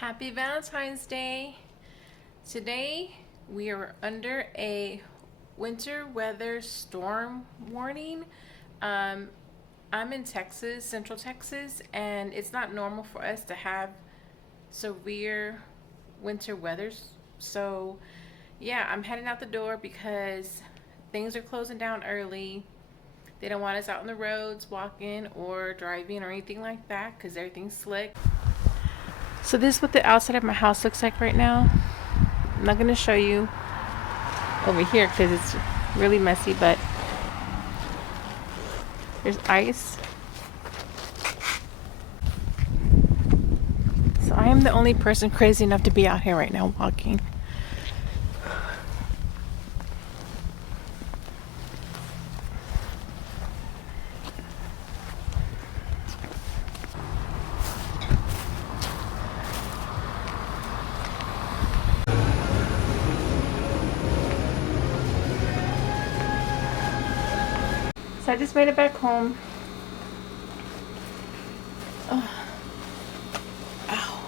Happy Valentine's Day. Today we are under a winter weather storm warning. Um, I'm in Texas, Central Texas, and it's not normal for us to have severe winter weathers. So, yeah, I'm heading out the door because things are closing down early. They don't want us out on the roads walking or driving or anything like that because everything's slick. So this is what the outside of my house looks like right now. I'm not going to show you over here because it's really messy, but there's ice. So I am the only person crazy enough to be out here right now walking. So I just made it back home. Oh. Ow.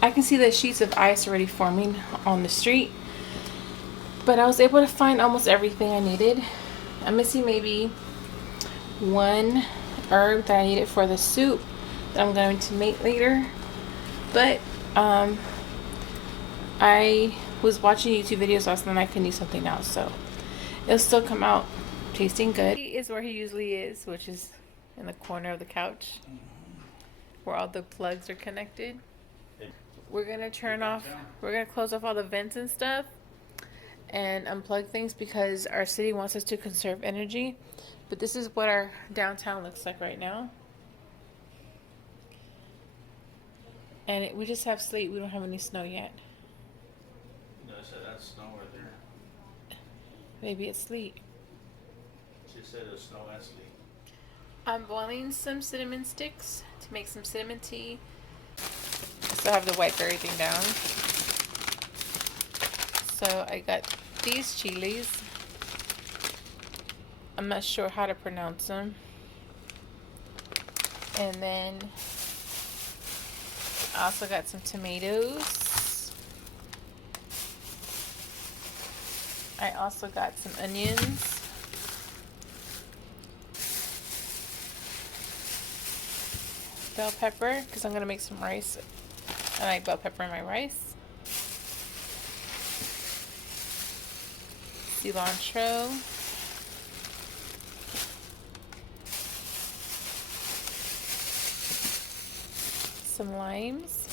I can see the sheets of ice already forming on the street, but I was able to find almost everything I needed. I'm missing maybe one herb that I needed for the soup that I'm going to make later, but I was watching YouTube videos last night and I could use something else, so it'll still come out tasting good. He is where he usually is, which is in the corner of the couch where all the plugs are connected. We're gonna we're gonna close off all the vents and stuff and unplug things because our city wants us to conserve energy. But this is what our downtown looks like right now. And we just have sleet. We don't have any snow yet. No, I said that's snow right there. Maybe it's sleet. She said it's snow and sleet. I'm boiling some cinnamon sticks to make some cinnamon tea. I still have to wipe everything down. So I got these chilies. I'm not sure how to pronounce them. And then I also got some tomatoes. I also got some onions. Bell pepper, because I'm going to make some rice. I like bell pepper in my rice. Cilantro. Some limes.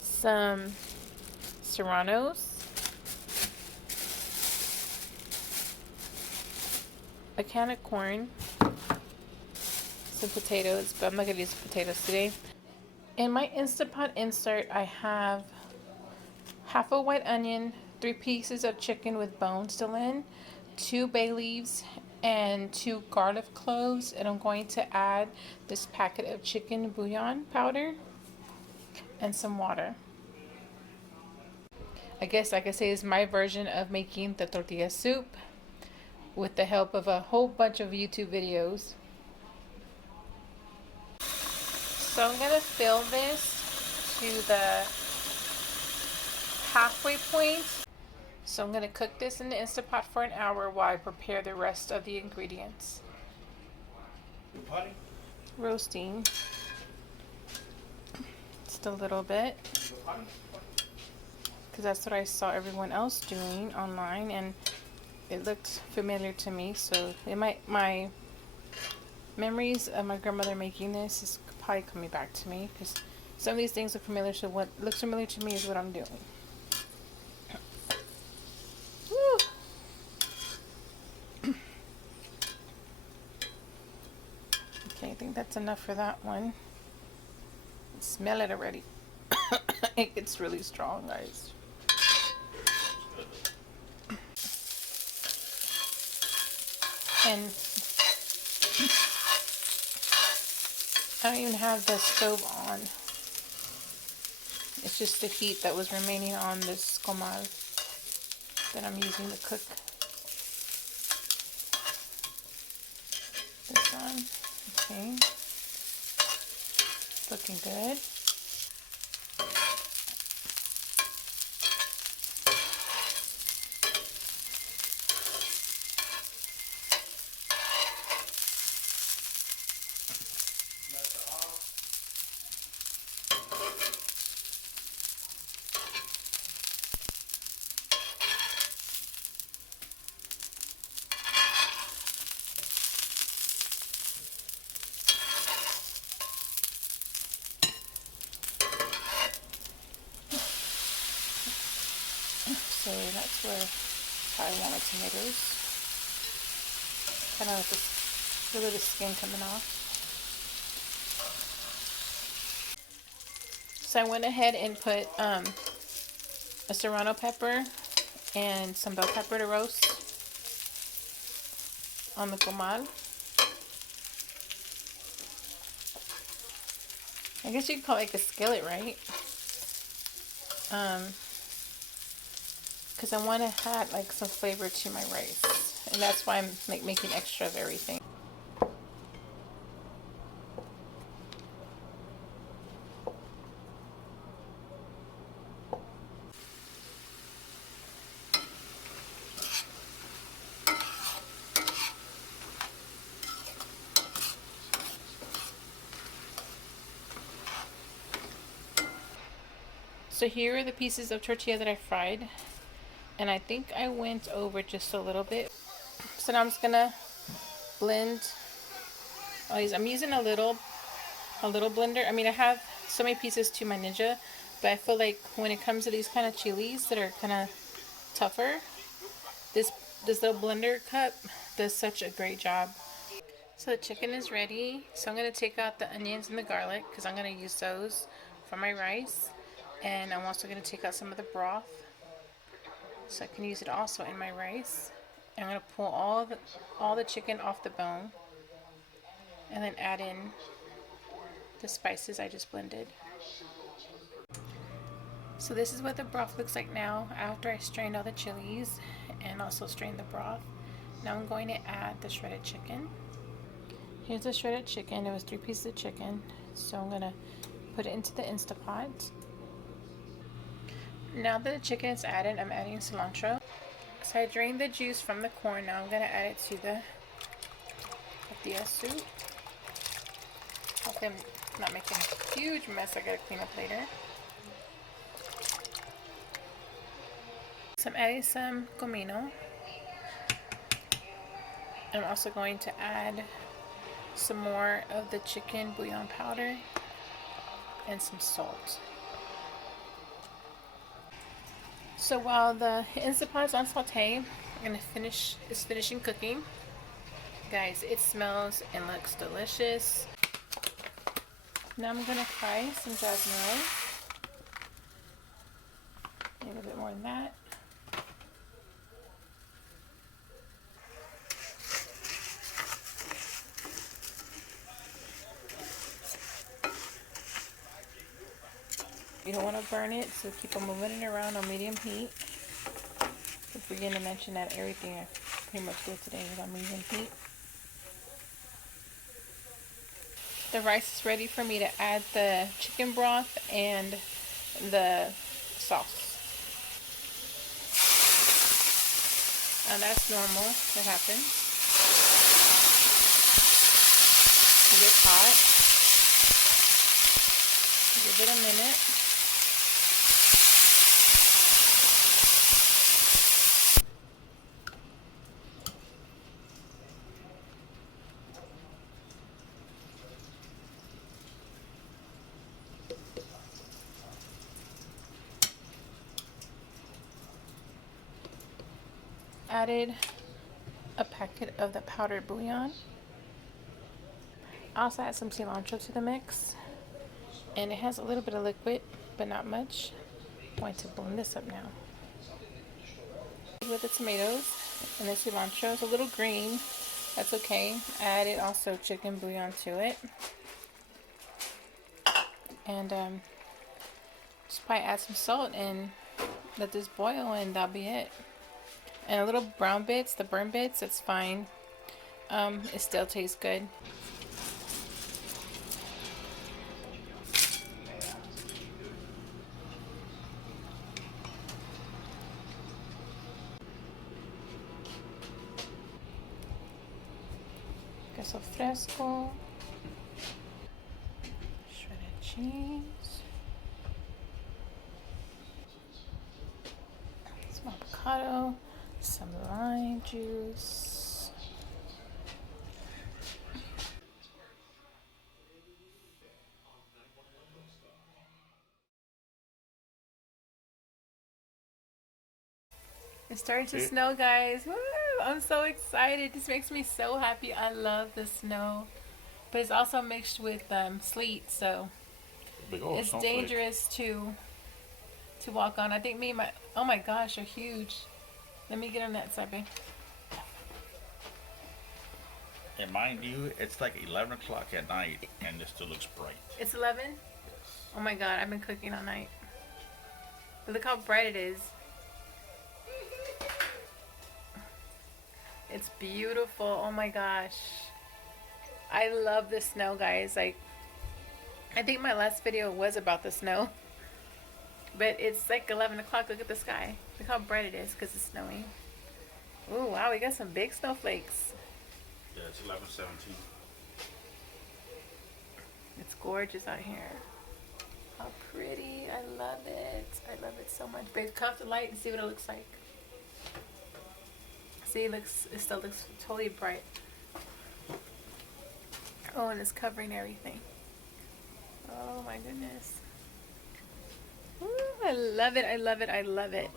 Some serranos. A can of corn. Some potatoes, but I'm not going to use potatoes today. In my Instant Pot insert, I have half a white onion, 3 pieces of chicken with bones still in, 2 bay leaves, and 2 garlic cloves. And I'm going to add this packet of chicken bouillon powder and some water. I guess I could say it's my version of making the tortilla soup with the help of a whole bunch of YouTube videos. So I'm going to fill this to the halfway point. So I'm going to cook this in the Instant Pot for an hour while I prepare the rest of the ingredients. Roasting just a little bit because that's what I saw everyone else doing online and it looked familiar to me. So my memories of my grandmother making this is probably coming back to me because some of these things look familiar. So what looks familiar to me is what I'm doing. Okay, I think that's enough for that one. Smell it already. It gets really strong, guys. And I don't even have the stove on. It's just the heat that was remaining on this comal that I'm using to cook this on. Okay. Looking good. So that's where I want my tomatoes. Kind of with a little skin coming off. So I went ahead and put a serrano pepper and some bell pepper to roast on the comal. I guess you could call it like a skillet, right? Because I want to add like some flavor to my rice, and that's why I'm like making extra of everything. So here are the pieces of tortilla that I fried, and I think I went over just a little bit. So now I'm just gonna blend all these. I'm using a little blender. I mean, I have so many pieces to my Ninja, but I feel like when it comes to these kind of chilies that are kind of tougher, this little blender cup does such a great job. So the chicken is ready. So I'm going to take out the onions and the garlic because I'm going to use those for my rice. And I'm also going to take out some of the broth so I can use it also in my rice. And I'm going to pull all the chicken off the bone and then add in the spices I just blended. So this is what the broth looks like now after I strained all the chilies and also strained the broth. Now I'm going to add the shredded chicken. Here's the shredded chicken. It was 3 pieces of chicken. So I'm going to put it into the Instapot. Now that the chicken is added, I'm adding cilantro. So I drained the juice from the corn. Now I'm going to add it to the tortilla soup. Hopefully I'm not making a huge mess I gotta clean up later. So I'm adding some comino. I'm also going to add some more of the chicken bouillon powder and some salt. So while the Instapot is on saute, I'm gonna finishing cooking. Guys, it smells and looks delicious. Now I'm gonna fry some jasmine. Maybe a bit more than that. You don't want to burn it, so keep on moving it around on medium heat. Don't forget to mention that everything I pretty much did today was on medium heat. The rice is ready for me to add the chicken broth and the sauce. And that's normal. It happens. It gets hot. Give it a minute. Added a packet of the powdered bouillon. I also add some cilantro to the mix, and it has a little bit of liquid but not much. I'm going to blend this up now with the tomatoes and the cilantro. It's a little green, that's okay. I added also chicken bouillon to it, and just probably add some salt and let this boil, and that'll be it. And a little brown bits, the burn bits, that's fine. It still tastes good. queso fresco, shredded cheese, some avocado, some lime juice. It started to snow, guys. Woo! I'm so excited. This makes me so happy. I love the snow. But it's also mixed with sleet, so it's dangerous to walk on. I think me and my, oh my gosh, they're huge. Let me get on that side, babe. And mind you, it's like 11 o'clock at night and it still looks bright. It's 11? Yes. Oh my god, I've been cooking all night. But look how bright it is. It's beautiful. Oh my gosh. I love the snow, guys. Like, I think my last video was about the snow. But it's like 11 o'clock. Look at the sky. Look how bright it is because it's snowing. Ooh, wow, we got some big snowflakes. Yeah, it's 11:17. It's gorgeous out here. How pretty. I love it. I love it so much. Babe, cut off the light and see what it looks like. See, it still looks totally bright. Oh, and it's covering everything. Oh my goodness. Ooh, I love it. I love it. I love it.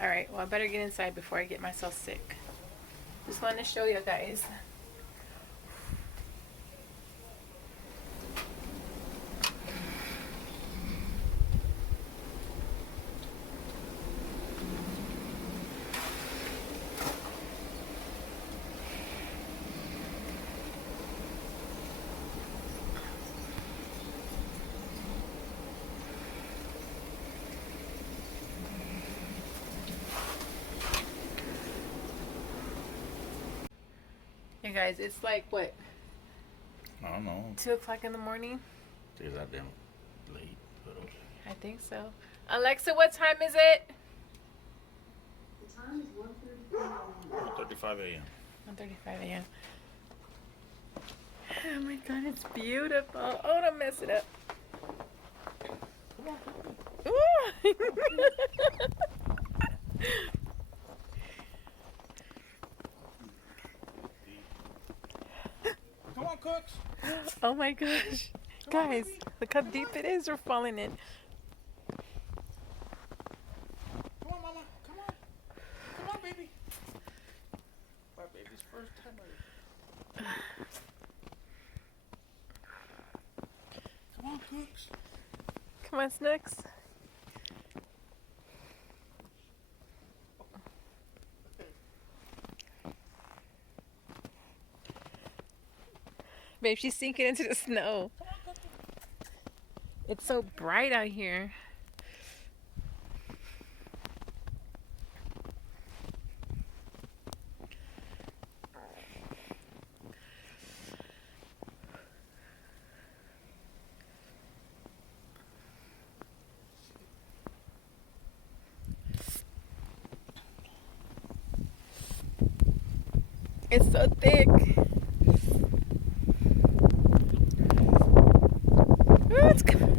All right, well, I better get inside before I get myself sick. Just wanted to show you guys. Hey guys, it's like what? I don't know. 2 o'clock in the morning? Is that damn late? But okay. I think so. Alexa, what time is it? The time is 1:35 a.m. 1:35 a.m. 1:35 a.m. Oh my god, it's beautiful. Oh, don't mess it up. Ooh. Come on, cooks. Oh my gosh. Guys, look how deep it is. We're falling in. Come on, mama. Come on. Come on, baby. My baby's first time. Come on, cooks. Come on, Snooks. Babe, she's sinking into the snow. It's so bright out here. It's so thick. Ooh, it's coming.